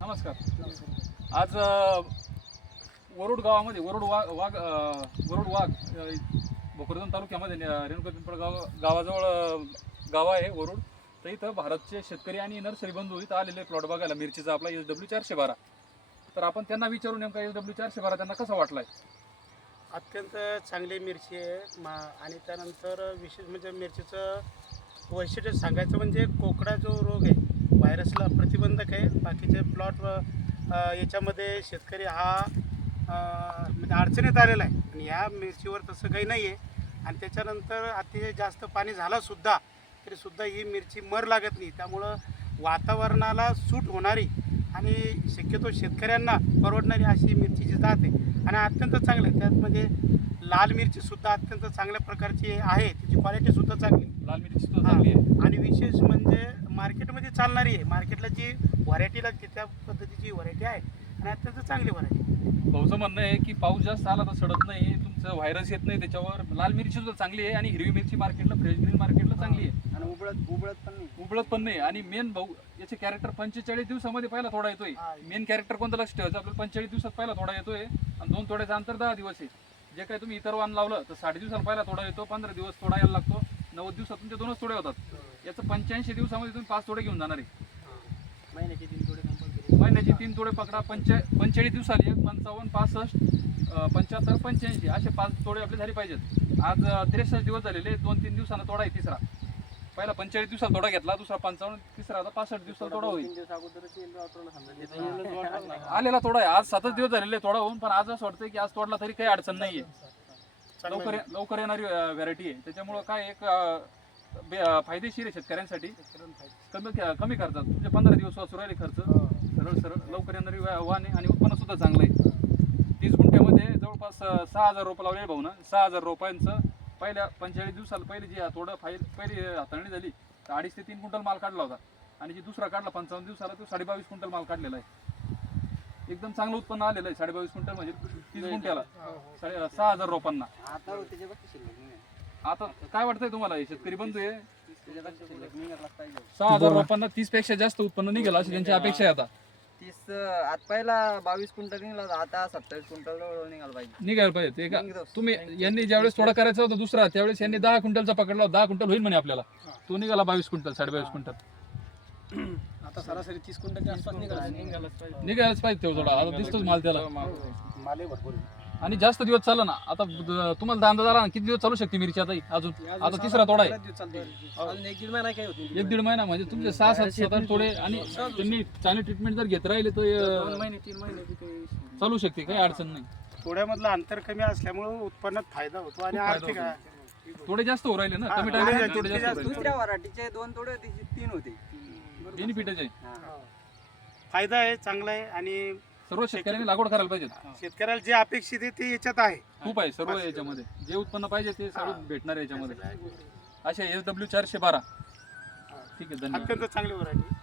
नमस्कार. आज वरुड गावामध्ये वरुड वाघ भोकरदन तालुक्यामध्ये रेणुका पिंपळगाव गावाजवळ गाव आहे वरुड. तर इथं भारतचे शेतकरी आणि नर्सरी बंधू इथं आलेले प्लॉट बघायला मिरचीचा आपला SW412. तर आपण त्यांना विचारू नेमका SW412 त्यांना कसा वाटलाय. अत्यंत चांगली मिरची आहे आणि त्यानंतर विशेष म्हणजे मिरचीचं वैशिष्ट्य सांगायचं म्हणजे कोकडा जो रोग आहे व्हायरसला प्रतिबंधक आहे. बाकीचे प्लॉट याच्यामध्ये शेतकरी हा म्हणजे अडचणीत आलेला आहे आणि ह्या मिरचीवर तसं काही नाही आहे. आणि त्याच्यानंतर अतिशय जास्त पाणी झालासुद्धा तरीसुद्धा ही मिरची मर लागत नाही. त्यामुळं वातावरणाला सूट होणारी आणि शक्यतो शेतकऱ्यांना परवडणारी अशी मिरचीची जात आहे आणि अत्यंत चांगली आहे. त्यात म्हणजे लाल मिरचीसुद्धा अत्यंत चांगल्या प्रकारची आहे, त्याची क्वालिटीसुद्धा चांगली आहे. लाल मिरची सुद्धा चांगली आहे आणि विशेष म्हणजे मार्केटमध्ये चालणारी आहे. मार्केटला जी व्हरायटी लागते त्या पद्धतीची व्हरायटी आहे आणि अत्यंत चांगली व्हरायटी. भाऊचं म्हणणं आहे की पाऊस जास्त आला तर सडत नाही, तुमचं व्हायरस येत नाही त्याच्यावर. लाल मिरची सुद्धा चांगली आहे आणि हिरवी मिरची मार्केटला फ्रेश ग्रीन मार्केटला चांगली आहे आणि उबळत पण नाही. आणि मेन भाऊ याचे कॅरेक्टर 45 दिवसामध्ये पहिला थोडा येतोय. मेन कॅरेक्टर कोणतं लक्ष ठेवायचं आपल्याला, 45 दिवसात पहिला थोडा येतोय आणि 2 तोड्याचं अंतर 10 दिवस आहे. जे काही तुम्ही इतर वाण लावलं तर 60 दिवसाला पहिला थोडा येतो, 15 दिवस थोडा यायला लागतो, 90 दिवसात तुमचे 2च तोडे होतात. याचं 85 दिवसामध्ये तुम्ही 5 तोडे घेऊन जाणार आहे. महिन्याचे 3 तोडे महिन्याचे 3 तोडे पकडा, 45 दिवसाले 55, 65, 75, 85 असे 5 तोडे आपले झाले पाहिजेत. आज 63 दिवस झालेले, 2-3 दिवसांना तोडा आहे तिसरा. पहिला 45 दिवसाला तोडा घेतला, दुसरा 55, तिसरा आता 65 दिवसाला तोडा होईल. आलेला तोडा आहे. आज 7 दिवस झालेले तोडा होऊन, पण आज असं वाटतंय की आज तोडला तरी काही अडचण नाहीये. लवकर येणारी व्हरायटी आहे. त्याच्यामुळं काय एक फायदेशीर आहे शेतकऱ्यांसाठी. कमी खर्चात तुमचे 15 दिवस वाचू राहिले खर्च. सरळ लवकर येणारी वाण आहे आणि उत्पन्न सुद्धा चांगलं आहे. 30 गुंठ्यामध्ये जवळपास 6,000 रोपं लावलेले भाऊ ना. 6,000 रोपांचं पहिल्या 45 दिवसाला पहिली जी थोडं पहिली हाताळणी झाली तर 2.5 ते 3 क्विंटल माल काढला होता आणि जी दुसरा काढला 55 दिवसाला तो 22.5 क्विंटल माल काढलेला आहे. एकदम चांगलं उत्पन्न आलेलं आहे. 22.5 क्विंटल म्हणजे 30 गुंठ्याला 6,000 रोपांना. आता काय वाटतंय तुम्हाला, शेतकरी बंधू आहे 6,000 रोपांना 30 पेक्षा जास्त उत्पन्न निघेल अशी त्यांची अपेक्षा आहे. आता 30 आता पहिला 22 क्विंटल निघाला, आता 27 क्विंटल निघायला पाहिजे. ते का तुम्ही यांनी ज्यावेळेस थोडा करायचा होता दुसरा, त्यावेळेस यांनी 10 क्विंटलचा पकडला, 10 क्विंटल होईल म्हणे आपल्याला. तो निघाला 22 क्विंटल, 22.5 क्विंटल. आता सरासरी 30 क्विंटलच्या आसपास निघायलाच पाहिजे तेवढा. आता दिसतोच माल त्याला. माल भरपूर आणि जास्त दिवस चालला ना. आता तुम्हाला अंदाज आला ना किती दिवस चालू शकते मिरची आता अजून. आता तिसरा तोडा आहे. 1-1.5 महिना म्हणजे तुमचे 6-7 तोडे. आणि त्यांनी चांगली ट्रीटमेंट जर घेत राहिले तर 2 महिने 3 महिने चालू शकते, काही अडचण नाही. थोड्यामधलं अंतर कमी असल्यामुळे उत्पन्नात फायदा होतो आणि आर्थिक थोडे जास्त हो राहिले ना. कमी टाइम थोडे जास्त दुसऱ्या वराठीचे 2 तोडे 3 होते. बेनिफिटच आहे. फायदा आहे, चांगला आहे. आणि सर्व शेतकऱ्यांनी लागवड करायला पाहिजे. शेतकऱ्याला जे अपेक्षित आहे ते याच्यात आहे. खूप आहे सर्व याच्यामध्ये. जे उत्पन्न पाहिजे ते सगळं भेटणार याच्यामध्ये. अशा SW412. ठीक आहे, धन्यवाद. अत्यंत चांगली व्हरायटी.